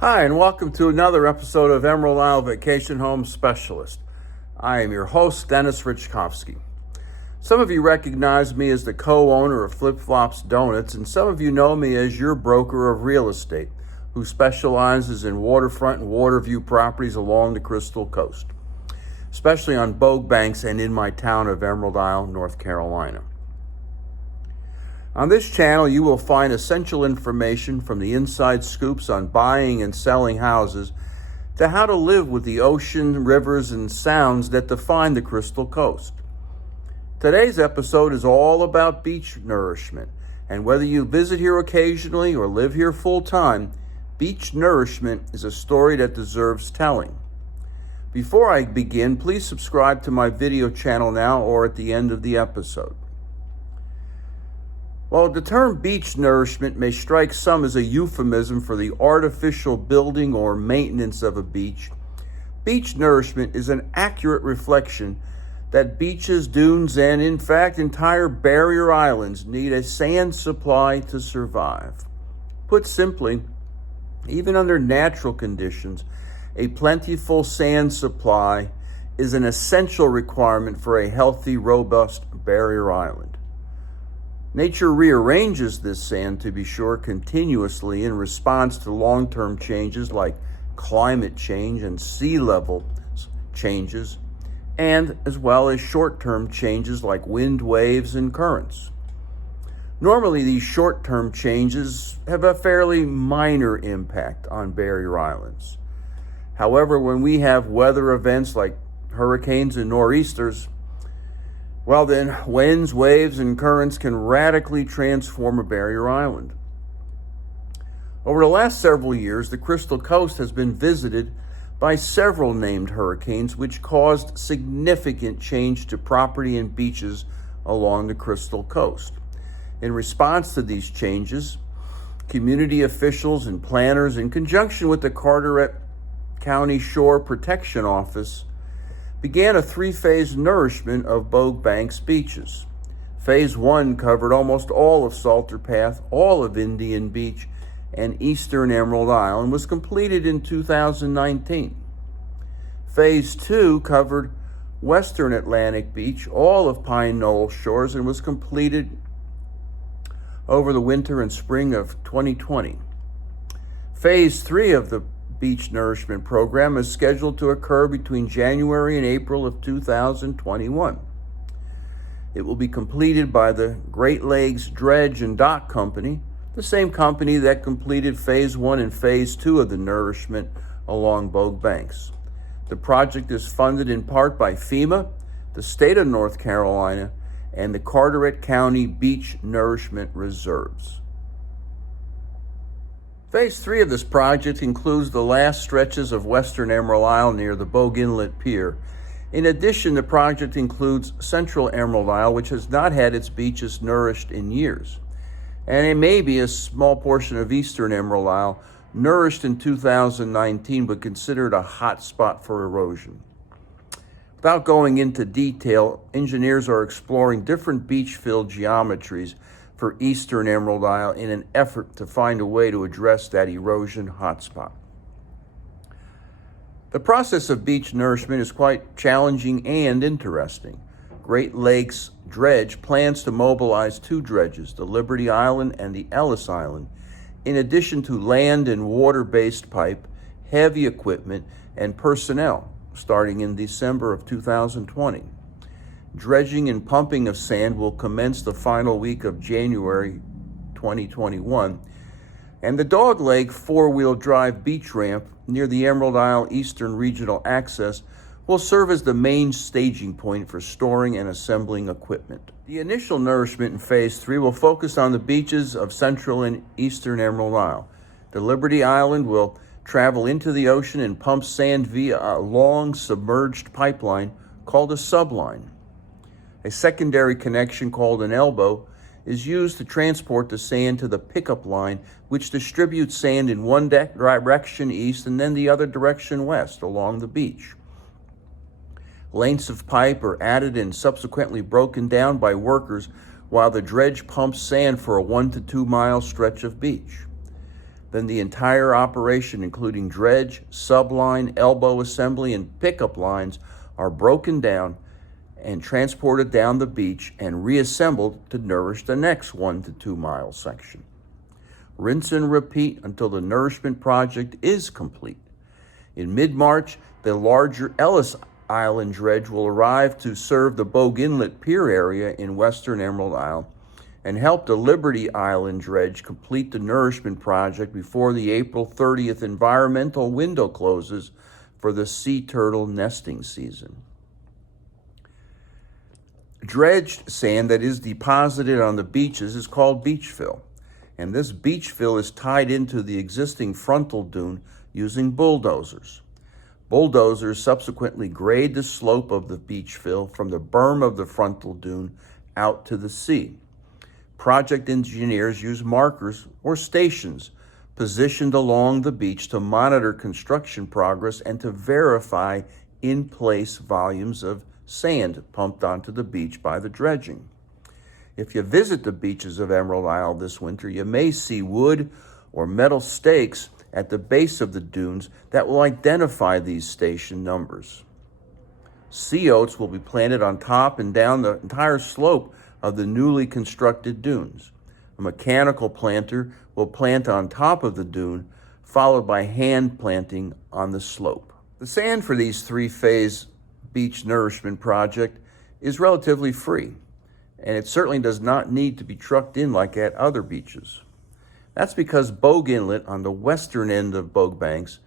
Hi, and welcome to another episode of Emerald Isle Vacation Home Specialist. I am your host, Dennis Richkovsky. Some of you recognize me as the co-owner of Flip Flops Donuts, and some of you know me as your broker of real estate, who specializes in waterfront and water view properties along the Crystal Coast, especially on Bogue Banks and in my town of Emerald Isle, North Carolina. On this channel, you will find essential information from the inside scoops on buying and selling houses to how to live with the ocean, rivers, and sounds that define the Crystal Coast. Today's episode is all about beach nourishment, and whether you visit here occasionally or live here full-time, beach nourishment is a story that deserves telling. Before I begin, please subscribe to my video channel now or at the end of the episode. While the term beach nourishment may strike some as a euphemism for the artificial building or maintenance of a beach, beach nourishment is an accurate reflection that beaches, dunes, and in fact entire barrier islands need a sand supply to survive. Put simply, even under natural conditions, a plentiful sand supply is an essential requirement for a healthy, robust barrier island. Nature rearranges this sand, to be sure, continuously in response to long-term changes like climate change and sea level changes, and as well as short-term changes like wind, waves, and currents. Normally, these short-term changes have a fairly minor impact on barrier islands. However, when we have weather events like hurricanes and nor'easters, well then, winds, waves, and currents can radically transform a barrier island. Over the last several years, the Crystal Coast has been visited by several named hurricanes, which caused significant change to property and beaches along the Crystal Coast. In response to these changes, community officials and planners, in conjunction with the Carteret County Shore Protection Office, began a three-phase nourishment of Bogue Banks beaches. Phase 1 covered almost all of Salter Path, all of Indian Beach, and eastern Emerald Isle, and was completed in 2019. Phase 2 covered western Atlantic Beach, all of Pine Knoll shores, and was completed over the winter and spring of 2020. Phase 3 of the Beach Nourishment Program is scheduled to occur between January and April of 2021. It will be completed by the Great Lakes Dredge and Dock Company, the same company that completed Phase 1 and Phase 2 of the nourishment along Bogue Banks. The project is funded in part by FEMA, the state of North Carolina, and the Carteret County Beach Nourishment Reserves. Phase 3 of this project includes the last stretches of western Emerald Isle near the Bogue Inlet Pier. In addition, the project includes central Emerald Isle, which has not had its beaches nourished in years. And it may be a small portion of eastern Emerald Isle, nourished in 2019, but considered a hot spot for erosion. Without going into detail, engineers are exploring different beach-filled geometries for eastern Emerald Isle in an effort to find a way to address that erosion hotspot. The process of beach nourishment is quite challenging and interesting. Great Lakes Dredge plans to mobilize two dredges, the Liberty Island and the Ellis Island, in addition to land and water-based pipe, heavy equipment, and personnel, starting in December of 2020. Dredging and pumping of sand will commence the final week of January 2021, and the Dogleg four-wheel drive beach ramp near the Emerald Isle Eastern Regional Access will serve as the main staging point for storing and assembling equipment. The initial nourishment in Phase 3 will focus on the beaches of central and eastern Emerald Isle. The Liberty Island will travel into the ocean and pump sand via a long submerged pipeline called a subline. A secondary connection called an elbow is used to transport the sand to the pickup line, which distributes sand in one direction east and then the other direction west along the beach. Lengths of pipe are added and subsequently broken down by workers while the dredge pumps sand for a 1 to 2 mile stretch of beach. Then the entire operation, including dredge, subline, elbow assembly, and pickup lines, are broken down and transported down the beach and reassembled to nourish the next 1 to 2 mile section. Rinse and repeat until the nourishment project is complete. In mid-March, the larger Ellis Island dredge will arrive to serve the Bogue Inlet Pier area in western Emerald Isle and help the Liberty Island dredge complete the nourishment project before the April 30th environmental window closes for the sea turtle nesting season. Dredged sand that is deposited on the beaches is called beach fill, and this beach fill is tied into the existing frontal dune using bulldozers. Bulldozers subsequently grade the slope of the beach fill from the berm of the frontal dune out to the sea. Project engineers use markers or stations positioned along the beach to monitor construction progress and to verify in-place volumes of sand pumped onto the beach by the dredging. If you visit the beaches of Emerald Isle this winter, you may see wood or metal stakes at the base of the dunes that will identify these station numbers. Sea oats will be planted on top and down the entire slope of the newly constructed dunes. A mechanical planter will plant on top of the dune, followed by hand planting on the slope. The sand for these 3-phase beach nourishment project is relatively free, and it certainly does not need to be trucked in like at other beaches. That's because Bogue Inlet on the western end of Bogue Banks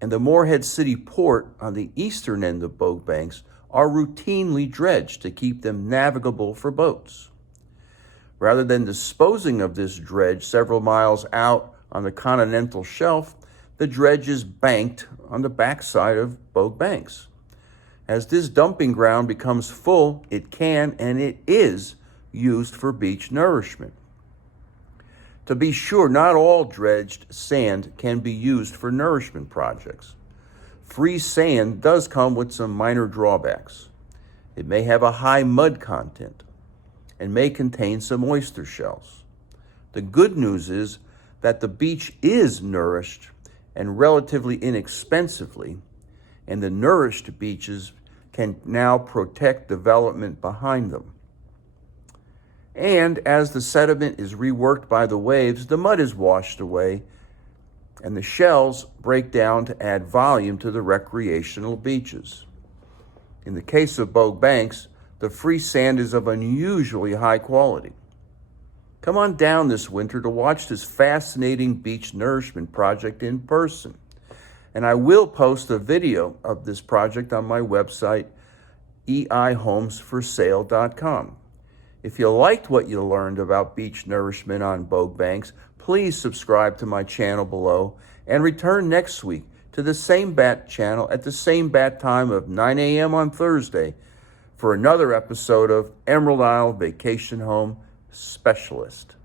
and the Morehead City Port on the eastern end of Bogue Banks are routinely dredged to keep them navigable for boats. Rather than disposing of this dredge several miles out on the continental shelf, the dredge is banked on the backside of Bogue Banks. As this dumping ground becomes full, it can and it is used for beach nourishment. To be sure, not all dredged sand can be used for nourishment projects. Free sand does come with some minor drawbacks. It may have a high mud content and may contain some oyster shells. The good news is that the beach is nourished and relatively inexpensively, and the nourished beaches can now protect development behind them. And as the sediment is reworked by the waves, the mud is washed away and the shells break down to add volume to the recreational beaches. In the case of Bogue Banks, the free sand is of unusually high quality. Come on down this winter to watch this fascinating beach nourishment project in person. And I will post a video of this project on my website, eihomesforsale.com. If you liked what you learned about beach nourishment on Bogue Banks, please subscribe to my channel below and return next week to the same bat channel at the same bat time of 9 a.m. on Thursday for another episode of Emerald Isle Vacation Home Specialist.